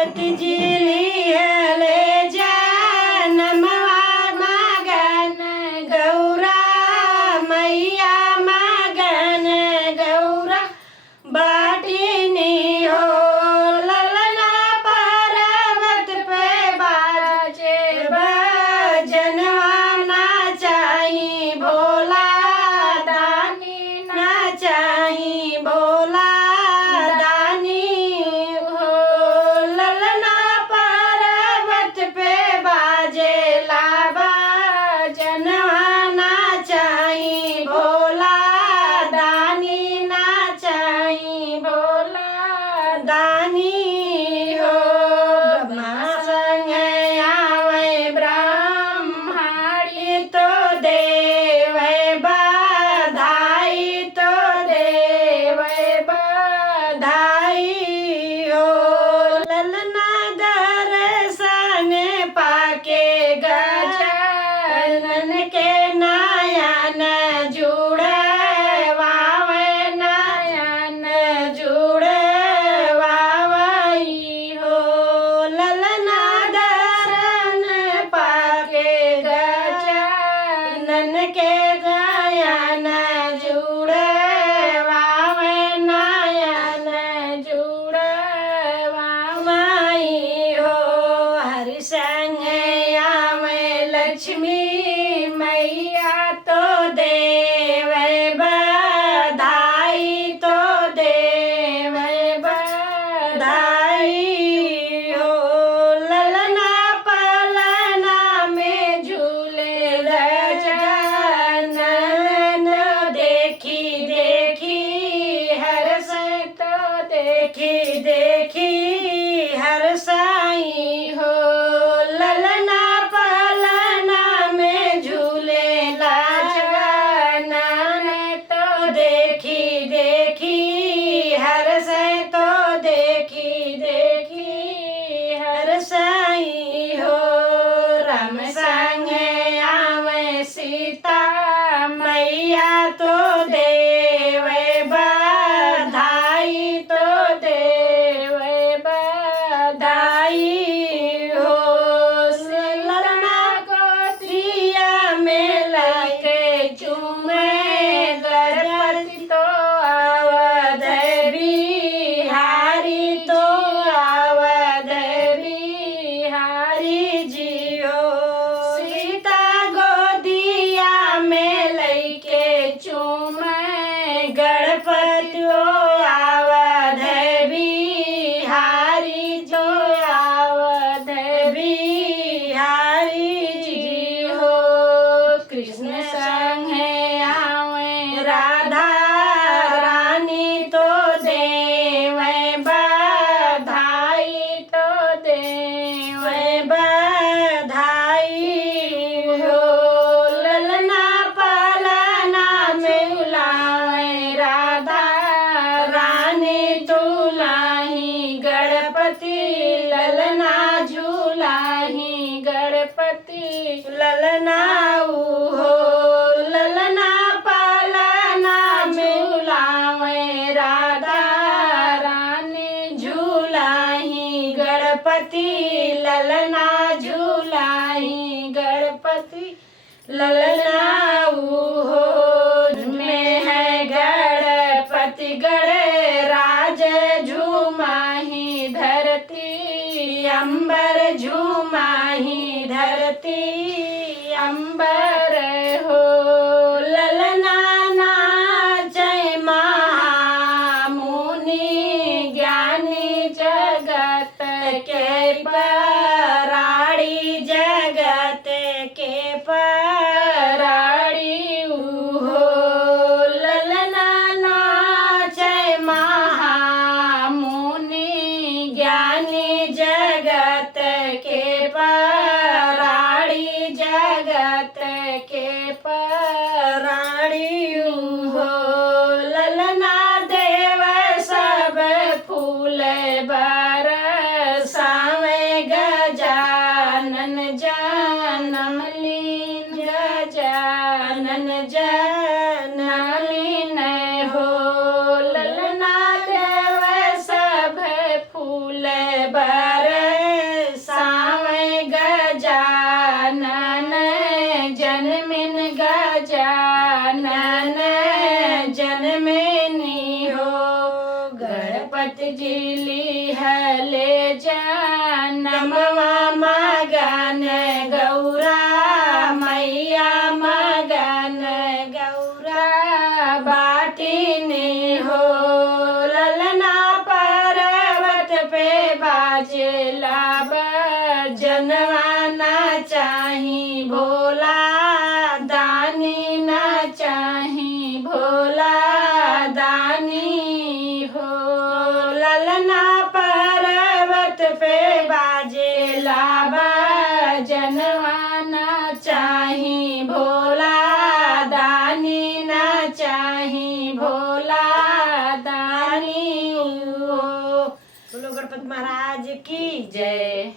पार्वती जी ले जनमवा मगन गौरा मैया मगन गौरा बाटिनी हो ललना पर्वत पे बाजे भजनवा नाचाई भोला दानी नाचाई भोला दानी हो ललना पर्वत पे बाजे लाबा जनवा नाचाई भोला दानी नाचाई भोला दानी हो ब्रह्मा संग आवे ब्रह्माणी तो देवै बधाई तो देवै बधाई हो ललना दर्शन पाके गजानन के नयन जुड़े वावे नयन जुड़े वावई हो ललना दर्शन पाके गजानन के नयन जुड़े वावे नयन जुड़े वावई हो हरि संग आवे लक्ष्मी मैया तो देवै बधाई तो देवै बधाई हो ललना पलना में झूले रजनन देखी देखी हर से तो देखी हर साई हो ललना पलना में झूले लाजनन तो देखी हर से तो देखी हर साई हो राम संग आवे सीता मैया तो देवै बधाई तो देवै बधाई हो ललना गोत्रिया में लगे चूमे गणपति तो अवध बिहारी तो अवध बिहारी जी हो सीता गोदिया में लैके चूमे गणपति तो अवध बिहारी जो अवध बिहारी जी हो कृष्ण संग आवे राधा रानी तो देवै बधाई तो देवै बधाई हो ललना पलना में बुलावे राधा रानी तुलाही गणपति ललना झूलाही गणपति ललना हो ललना पलना में बुलावे राधा रानी झूलाही गणपति ललना झूलाही गणपति ललना हो में है गणपति गणराज झूमाही धरती अंबर झूमाही धरती अंबर हो ललना नाचै महामुनि ज्ञानी जगत के पराड़ी जगत के पराड़ी हो ललना नाचै महामुनि ज्ञानी जगत के पराड़ी जगत के पराड़ी हो ललना देव सब फूल बरसावे गजानन जनम लीन गजानन जनम लीन हो ललना देव सब फूल बर जनमवा मगन गौरा मैया मगन गौरा बाटिने हो ललना पर्वत पे बाजेला जनवा न चाही भोला दानी न चाही भोला दानी हो ललना पर्वत पे बाजेला जनवा न चाही भोला दानी न चाही भोला दानी हो। बोलो गणपति महाराज की जय।